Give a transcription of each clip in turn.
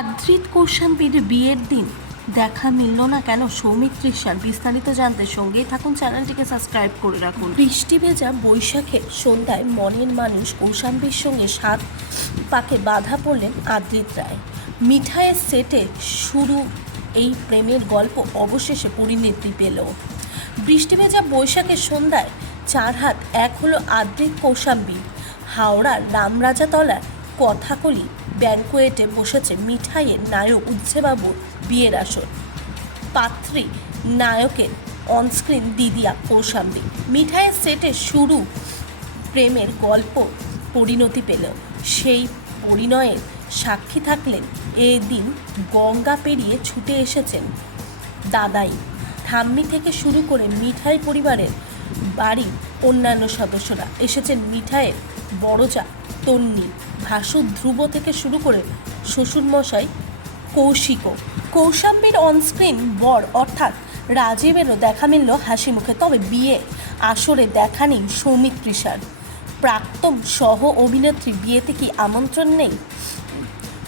আদ্রিত কৌশাম্বীর বিয়ের দিন দেখা মিলল না কেন? সৌমিত্রিষার বিস্তারিত জানতে সঙ্গেই থাকুন, চ্যানেলটিকে সাবস্ক্রাইব করে রাখুন। বৃষ্টি ভেজা বৈশাখে সন্ধ্যায় মনের মানুষ কৌশাম্বীর সঙ্গে সাত পাকে বাধা পড়লেন আদ্রিত রায়। মিঠাইয়ের সেটে শুরু এই প্রেমের গল্প অবশেষে পরিণতি পেল। বৃষ্টি ভেজা বৈশাখের সন্ধ্যায় চার হাত এক হলো আদ্রিত কৌশাম্বী হাওড়ার রামরাজাতলার কথাকলি ব্যাঙ্কোয়েটে বসেছে মিঠাইয়ের নায়ক উজ্জেবাবুর বিয়ের আসর। পাত্রী নায়কের অনস্ক্রিন দিদিয়া কৌশাম্বী। মিঠাইয়ের সেটে শুরু প্রেমের গল্প পরিণতি পেল। সেই পরিণয়ের সাক্ষী থাকলেন এই দিন গঙ্গা পেরিয়ে ছুটে এসেছেন দাদাই। ঠাম্মি থেকে শুরু করে মিঠাই পরিবারের বাড়ির অন্যান্য সদস্যরা এসেছেন মিঠাইয়ের বড়জা তন্নি ভাসু ধ্রুব থেকে শুরু করে শ্বশুরমশাই কৌশিকও কৌশাম্বীর অনস্ক্রিন বর অর্থাৎ রাজীবেরও দেখা মিলল হাসি মুখে। তবে বিয়ে, আসরে দেখা নেই সৌমিত্রিষার প্রাক্তন সহ অভিনেত্রী বিয়েতে কি আমন্ত্রণ নেই?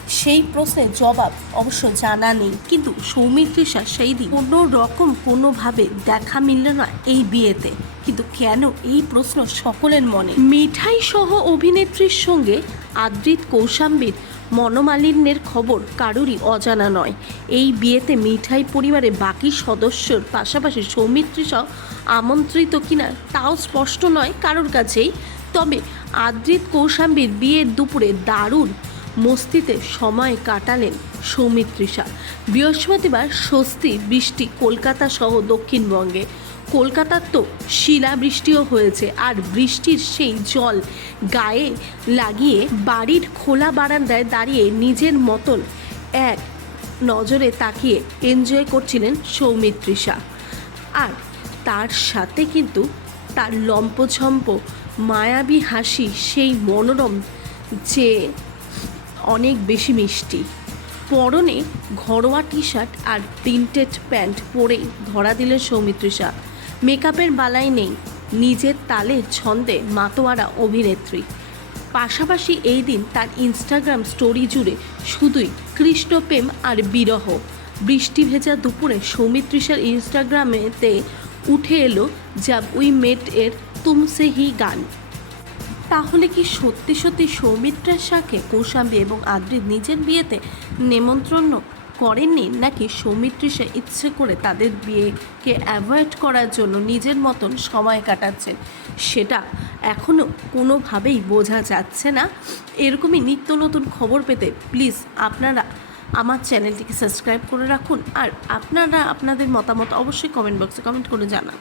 সেই প্রশ্নের জবাব অবশ্য জানা নেই। কিন্তু সৌমিত্রিষা সেই দিন কোনো রকম কোনোভাবে দেখা মিলল না এই বিয়েতে। কিন্তু কেন এই প্রশ্ন সকলের মনে? মিঠাই সহ অভিনেত্রীর সঙ্গে আদ্রিত কৌশাম্বীর মনোমালিন্যের খবর কারোরই অজানা নয়। এই বিয়েতে মিঠাই পরিবারের বাকি সদস্যর পাশাপাশি সৌমিত্রিষাও আমন্ত্রিত কিনা তাও স্পষ্ট নয় কারোর কাছেই। তবে আদ্রিত কৌশাম্বীর বিয়ের দুপুরে দারুণ মস্তিতে সময় কাটালেন সৌমিত্রিষা বৃহস্পতিবার স্বস্তি বৃষ্টি কলকাতা সহ দক্ষিণবঙ্গে। কলকাতার তো শিলাবৃষ্টিও হয়েছে আর বৃষ্টির সেই জল গায়ে লাগিয়ে বাড়ির খোলা বারান্দায় দাঁড়িয়ে নিজের মতন এক নজরে তাকিয়ে এনজয় করছিলেন সৌমিত্রিষা আর তার সাথে কিন্তু তার লম্পঝম্প, মায়াবী হাসি, সেই মনোরম যে অনেক বেশি মিষ্টি। পরনে ঘরোয়া টি শার্ট আর প্রিন্টেড প্যান্ট পরেই ধরা দিলেন সৌমিত্রিষা মেকআপের বালাই নেই, নিজের তালে ছন্দে মাতোয়ারা অভিনেত্রী। পাশাপাশি এই দিন তার ইনস্টাগ্রাম স্টোরি জুড়ে শুধুই কৃষ্ণপ্রেম আর বিরহ। বৃষ্টি ভেজা দুপুরে সৌমিত্রিষার ইনস্টাগ্রামেতে উঠে এলো জাব উই মেট এর তুমসে হি গান। তাহলে কি সত্যি সত্যি সৌমিত্রার সাথে কৌশাম্বী এবং আদ্রিত নিজের বিয়েতে নেমন্ত্রণ? করেননি? নাকি সৌমিত্রিষা ইচ্ছে করে তাদের বিয়েকে অ্যাভয়েড করার জন্য নিজের মতন সময় কাটাচ্ছেন? সেটা এখনও কোনোভাবেই বোঝা যাচ্ছে না। এরকমই নিত্য নতুন খবর পেতে প্লিজ আপনারা আমার চ্যানেলটিকে সাবস্ক্রাইব করে রাখুন। আর আপনারা আপনাদের মতামত অবশ্যই কমেন্ট বক্সে কমেন্ট করে জানান।